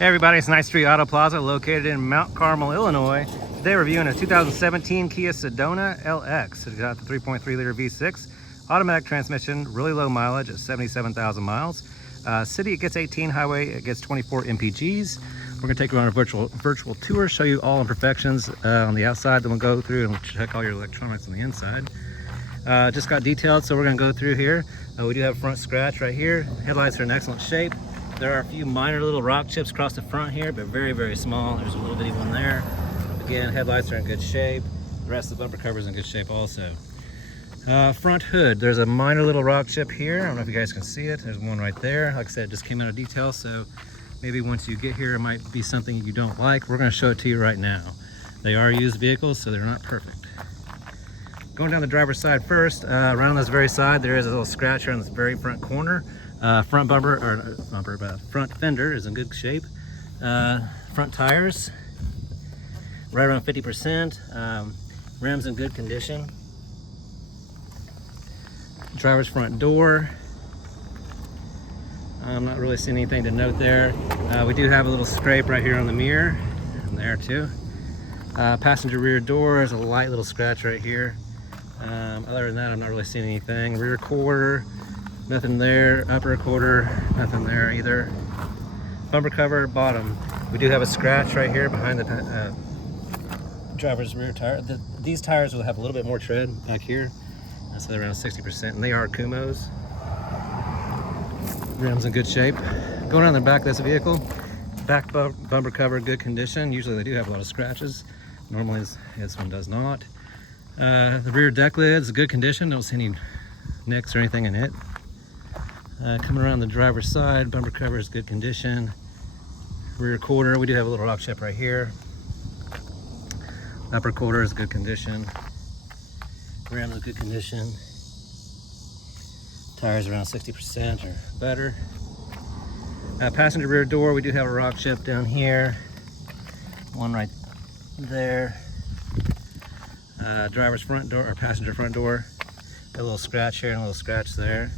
Hey everybody, it's Street Auto Plaza located in Mount Carmel, Illinois. Today we're reviewing a 2017 Kia Sedona Lx. It's got the 3.3 liter V6, automatic transmission, really low mileage at 77,000 miles. City it gets 18, highway it gets 24 mpgs. We're gonna take you on a virtual tour, show you all imperfections on the outside, then we'll go through and check all your electronics on the inside. Just got detailed, so we're gonna go through here. We do have a front scratch right here. Headlights are in excellent shape. There are a few minor little rock chips across the front here, but very, very small. There's a little bitty one there. Again, headlights are in good shape. The rest of the bumper cover is in good shape also. Front hood, there's a minor little rock chip here. I don't know if you guys can see it. There's one right there. Like I said, it just came out of detail, so maybe once you get here, it might be something you don't like. We're gonna show it to you right now. They are used vehicles, so they're not perfect. Going down the driver's side first, around this very side, there is a little scratch here on this very front corner. Front front fender is in good shape. Front tires, right around 50%. Rims in good condition. Driver's front door. I'm not really seeing anything to note there. We do have a little scrape right here on the mirror, and there too. Passenger rear door, there's a light little scratch right here. Other than that, I'm not really seeing anything. Rear quarter, nothing there. Upper quarter, nothing there either. Bumper cover, bottom. We do have a scratch right here behind the driver's rear tire. These tires will have a little bit more tread back here. That's around 60%, and they are Kumos. Rims in good shape. Going on the back of this vehicle, back bumper cover, good condition. Usually they do have a lot of scratches. Normally this one does not. The rear deck lid's good condition. Don't see any nicks or anything in it. Coming around the driver's side, bumper cover is good condition. Rear quarter, we do have a little rock chip right here. Upper quarter is good condition. Rim is good condition. Tires around 60% or better. Passenger rear door, we do have a rock chip down here. One right there. Driver's front door, or passenger front door. Got a little scratch here and a little scratch there.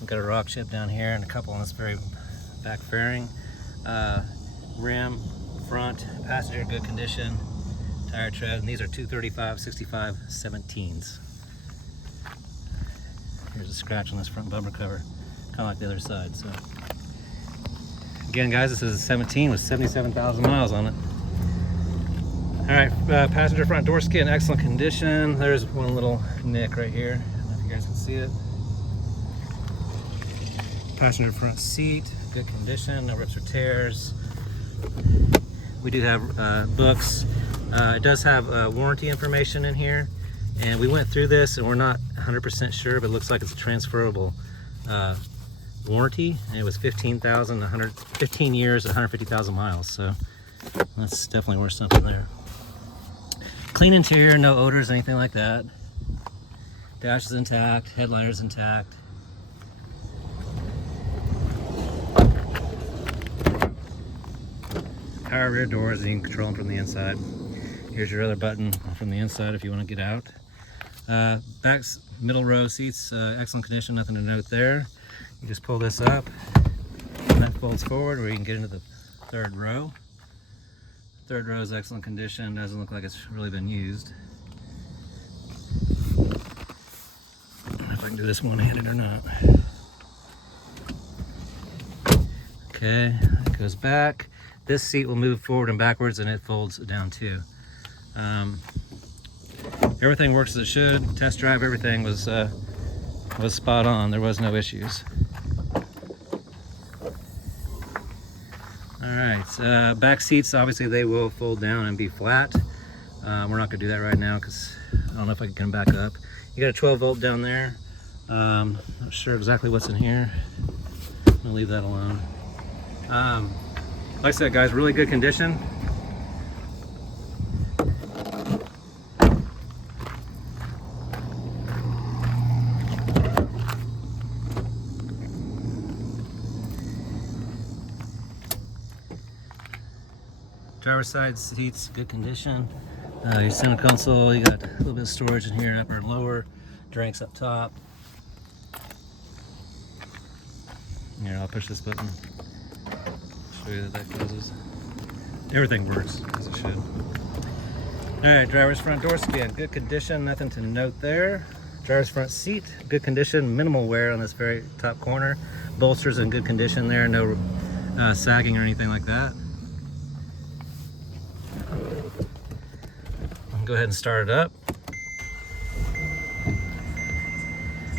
We've got a rock chip down here and a couple on this very back fairing. Rim, front, passenger, good condition. Tire tread, and these are 235, 65, 17s. Here's a scratch on this front bumper cover, kind of like the other side. So, again, guys, this is a 17 with 77,000 miles on it. All right, passenger front door skid in excellent condition. There's one little nick right here. I don't know if you guys can see it. Passenger front seat, good condition, no rips or tears. We do have books. It does have warranty information in here, and we went through this and we're not 100% sure, but it looks like it's a transferable warranty, and it was 15 years, 150,000 miles, so that's definitely worth something there. Clean interior, no odors, anything like that. Dash is intact, headliner is intact. Power rear doors, and you can control them from the inside. Here's your other button from the inside if you want to get out. Back middle row seats, excellent condition, nothing to note there. You just pull this up, and that folds forward where you can get into the third row. Third row is excellent condition, doesn't look like it's really been used. I don't know if I can do this one-handed or not. Okay, it goes back. This seat will move forward and backwards, and it folds down too. Everything works as it should. Test drive, everything was spot on. There was no issues. All right, back seats, obviously they will fold down and be flat. We're not gonna do that right now because I don't know if I can come back up. You got a 12 volt down there. Not sure exactly what's in here. I'm gonna leave that alone. Like I said, guys, really good condition. Driver's side seats, good condition. Your center console, you got a little bit of storage in here, upper and lower. Drinks up top. Here, I'll push this button. show you that closes. Everything works as it should. Alright, driver's front door skin, good condition, nothing to note there. Driver's front seat, good condition, minimal wear on this very top corner. Bolsters in good condition there, no sagging or anything like that. I'll go ahead and start it up.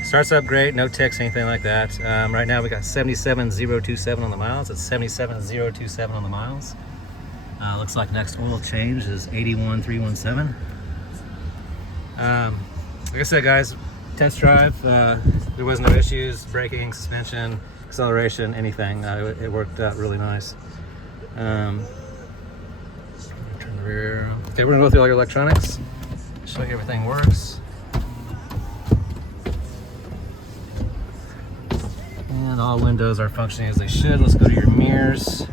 Starts up great, no ticks, anything like that. Right now we got 77,027 on the miles. It's 77,027 on the miles. Looks like next oil change is 81,317. Like I said, guys, test drive, there was no issues, braking, suspension, acceleration, anything. It worked out really nice. Turn the rear. Okay, we're gonna go through all your electronics, show you everything works. And all windows are functioning as they should. Let's go to your mirrors.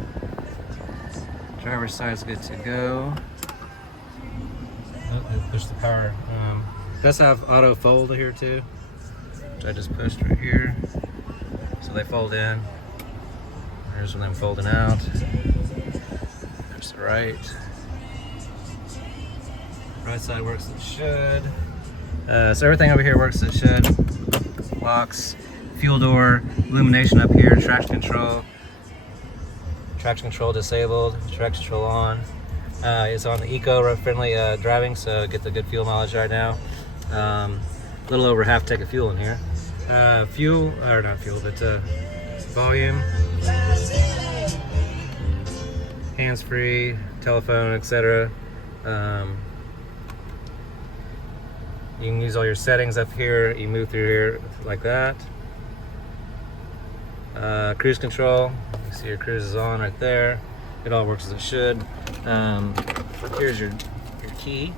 Driver's side's good to go. Oh, push the power. It does have auto fold here too, which I just pushed right here. So they fold in. There's them folding out. There's the right. Right side works as it should. So everything over here works as it should. Locks, fuel door, illumination up here, traction control. Traction control disabled, traction control on. It's on the eco-friendly driving, so get the good fuel mileage right now. A little over half tank of fuel in here. Fuel, or not fuel, but volume, hands-free, telephone, etc. You can use all your settings up here. You move through here like that. Cruise control, you see your cruise is on right there. It all works as it should. Here's your key,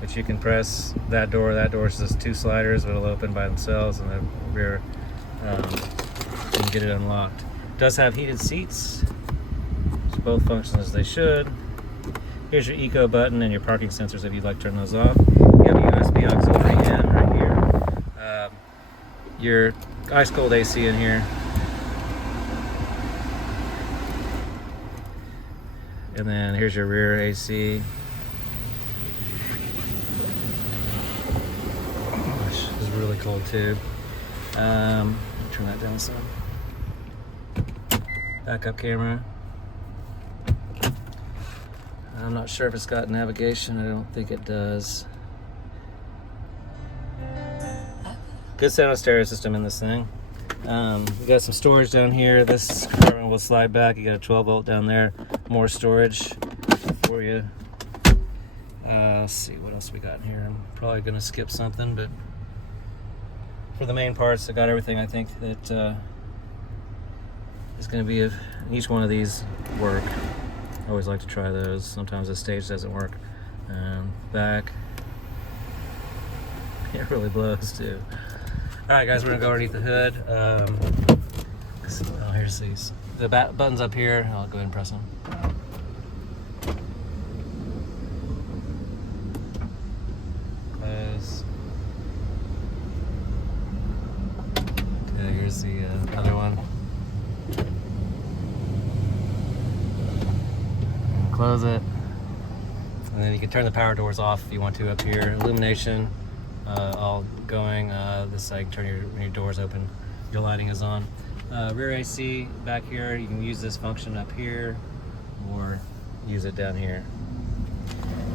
which you can press that door. That door is just two sliders, it'll open by themselves, and the rear, you can get it unlocked. It does have heated seats, so both function as they should. Here's your eco button and your parking sensors if you'd like to turn those off. You have a USB auxiliary in right here. Your ice cold AC in here. And then here's your rear AC. Gosh, it's really cold too. Turn that down some. Backup camera. I'm not sure if it's got navigation. I don't think it does. Good sound stereo system in this thing. We got some storage down here. This compartment will slide back. You got a 12 volt down there. More storage for you. Let's see what else we got in here. I'm probably gonna skip something, but for the main parts, I got everything I think that is gonna be each one of these work. I always like to try those. Sometimes the stage doesn't work. Back. It really blows too. Alright guys, we're gonna go underneath the hood. Oh, here's these. The buttons up here. I'll go ahead and press them. Close. Okay, here's the other one. And close it. And then you can turn the power doors off if you want to up here. Illumination. All going. This side, you can turn your doors open. Your lighting is on. Rear AC back here. You can use this function up here, or use it down here.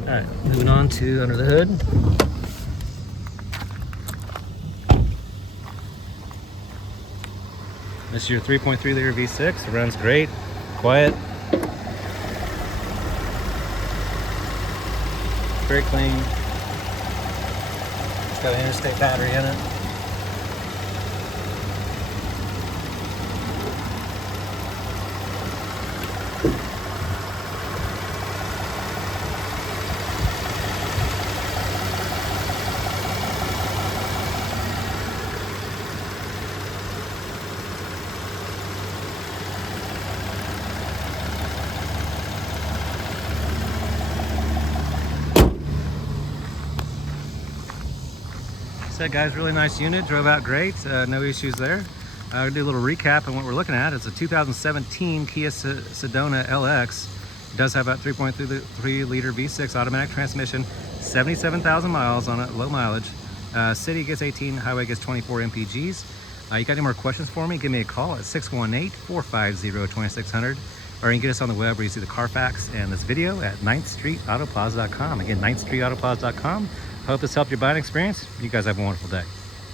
All right, moving on to under the hood. This is your 3.3 liter V6. It runs great, quiet, very clean. It's got an interstate battery in it. That guy's really nice unit, drove out great, no issues there. I'll do a little recap on what we're looking at. It's a 2017 Kia Sedona Lx. It does have about 3.3 liter V6 automatic transmission, 77,000 miles on it, low mileage. City gets 18, highway gets 24 mpgs. You got any more questions for me? Give me a call at 618-450-2600, or you can get us on the web where you see the Carfax and this video at 9thstreetautoplaza.com. Again, 9thstreetautoplaza.com. Hope this helped your buying experience. You guys have a wonderful day.